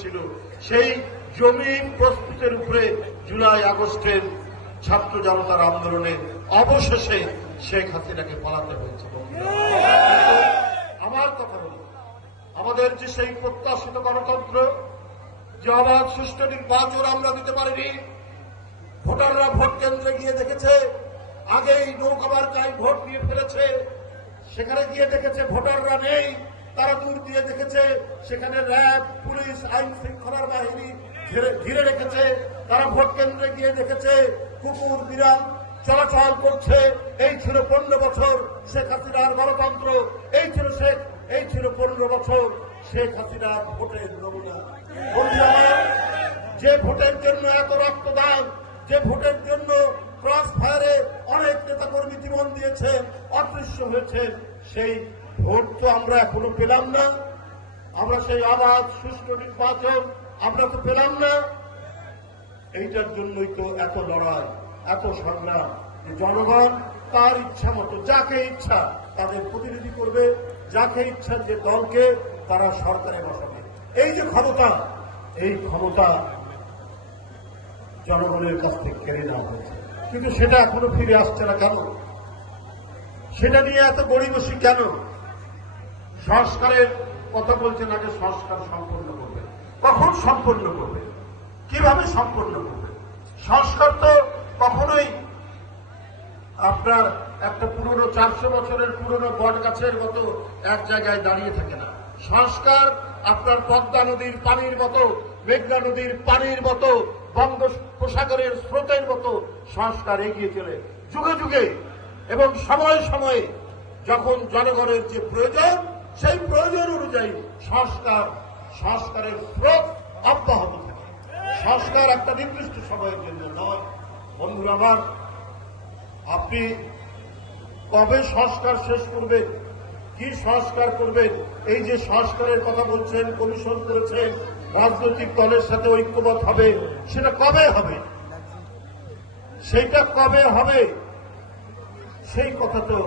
ছিল। সেই জমি প্রস্তুতের উপরে জুলাই আগস্টের ছাত্র জনতার আন্দোলনে অবশেষে শেখ হাসিনাকে পালাতে হয়েছে। আমার কথা হল আমাদের যে সেই প্রত্যাশিত গণতন্ত্র, যে অবাধ, সুষ্ঠু নির্বাচন আমরা দিতে পারিনি, ভোটাররা ভোট কেন্দ্রে গিয়ে দেখেছে, আগেই নৌকা মার্কায় ভোট দিয়ে ফেলেছে, সেখানে গিয়ে দেখেছে ভোটাররা নেই। তারা দূর দিয়ে দেখেছে, সেখানে র্যাব, পুলিশ, আইন শৃঙ্খলার বাহিনী ঘিরে রেখেছে। তারা ভোট কেন্দ্রে গিয়ে দেখেছে, কুকুর, বিড়াল চলাচল করছে। এই ছিল পনেরো বছর শেখ হাসিনার গণতন্ত্র। এই ছিল শেখ, এই ছিল পনেরো বছর শেখ হাসিনার ভোটের নমুনা। যে ভোটের জন্য এত রক্তদান, যে ভোটের জন্য ক্রস ফায়ারে অনেক নেতাকর্মী জীবন দিয়েছেন, অদৃশ্য হয়েছেন সেই ভোট তো আমরা এখনও পেলাম না। আমরা সেই আবাদ সুষ্ঠু নির্বাচন আমরা তো পেলাম না। এইটার জন্যই তো এত লড়াই, এত সংগ্রাম। যে জনগণ তার ইচ্ছা মতো, যাকে ইচ্ছা তাদের প্রতিনিধি করবে, যাকে ইচ্ছা যে দলকে তারা সরকারে বসাবে। এই যে ক্ষমতা, এই ক্ষমতা জনগণের কাছ থেকে কেড়ে নেওয়া হয়েছে। কিন্তু সেটা এখনও ফিরে আসছে না কেন? সেটা নিয়ে এত গড়িবসি কেন? সংস্কারের কথা বলছেন আগে সংস্কার সম্পন্ন করবে। কখন সম্পন্ন করবে? কীভাবে সম্পন্ন করবে? সংস্কার তো কখনোই আপনার একটা পুরনো চারশো বছরের পুরনো বট গাছের মতো এক জায়গায় দাঁড়িয়ে থাকে না। সংস্কার আপনার পদ্মা নদীর পানির মতো, মেঘনা নদীর পানির মতো, বঙ্গোপসাগরের স্রোতের মতো সংস্কার এগিয়ে চলে। যুগে যুগে এবং সময়ে সময়ে যখন জনগণের যে প্রয়োজন সেই প্রয়োজন অনুযায়ী সংস্কার, সংস্কারের স্রোত অব্যাহত থাকে। সংস্কার একটা নির্দিষ্ট সময়ের জন্য নয়। বন্ধুরা আমার, আপনি কবে সংস্কার শেষ করবেন? কি সংস্কার করবেন? এই যে সংস্কারের কথা বলছেন, কমিশন করেছেন, রাজনৈতিক দলের সাথে ঐক্যমত হবে, সেটা কবে হবে? সেইটা কবে হবে? সেই কথা তো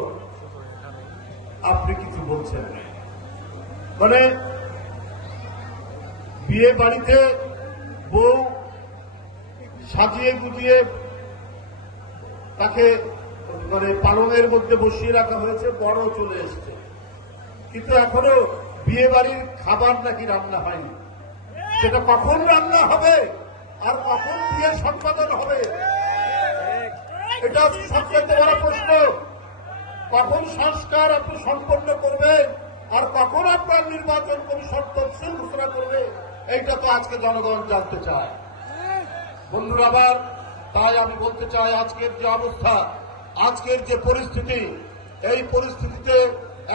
আপনি কিছু বলছেন না। মানে বিয়ে বাড়িতে বউ সাজিয়ে গুজিয়ে তাকে মানে পালনের মধ্যে বসিয়ে রাখা হয়েছে, বড় চলে এসছে। কিন্তু এখনও বিয়ে বাড়ির খাবার নাকি রান্না হয়নি। সেটা কখন রান্না হবে আর কখন বিয়ে সম্পাদন হবে? এটা সবচেয়ে বড় প্রশ্ন। কখন সংস্কার আপনি সম্পন্ন করবেন? আর কখন আপনার নির্বাচন কমিশন তফসিল ঘোষণা করবে, এইটা তো আজকে জনগণ জানতে চায়। বন্ধুরা আবার তাই আমি বলতে চাই আজকের যে অবস্থা, আজকের যে পরিস্থিতি, এই পরিস্থিতিতে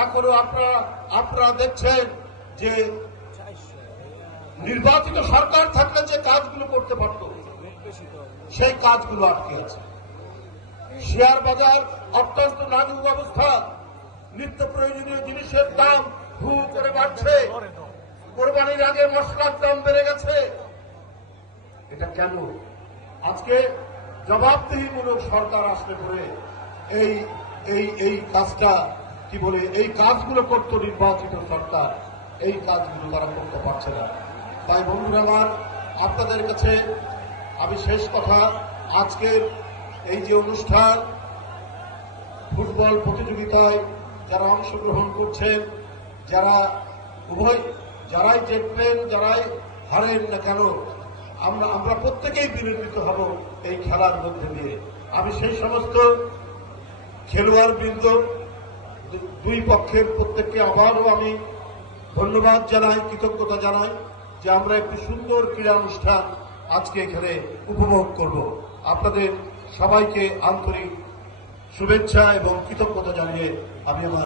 এখনও আপনারা আপনারা দেখছেন যে নির্বাচিত সরকার থাকলে যে কাজগুলো করতে পারত, সেই কাজগুলো আটকে আছে। শেয়ার বাজার অত্যন্ত নাজুক অবস্থা। নিত্য প্রয়োজনীয় জিনিসের দাম হু করে বাড়ছে। কোরবানির আগে মশলার দাম বেড়ে গেছে। এটা কেন? আজকে জবাবদিহিমূলক সরকার আসলে পরে এই এই এই কাজটা, কি বলে, এই কাজগুলো করত নির্বাচিত সরকার। এই কাজগুলো তারা করতে পারছে না। তাই বন্ধুরা আমার, আপনাদের কাছে আমি শেষ কথা, আজকের এই যে অনুষ্ঠান, ফুটবল প্রতিযোগিতায় যারা অংশগ্রহণ করছেন, যারা উভয়, যারাই জিতবেন, যারাই হারেন না কেন, আমরা আমরা প্রত্যেকেই বিনোদিত হব এই খেলার মধ্যে দিয়ে। আমি সেই সমস্ত খেলোয়াড় বৃন্দ দুই পক্ষের প্রত্যেককে আবারও আমি ধন্যবাদ জানাই, কৃতজ্ঞতা জানাই যে আমরা একটি সুন্দর ক্রীড়া অনুষ্ঠান আজকে এখানে উপভোগ করব। আপনাদের সবাইকে আন্তরিক শুভেচ্ছা এবং কৃতজ্ঞতা জানিয়ে আমি আমার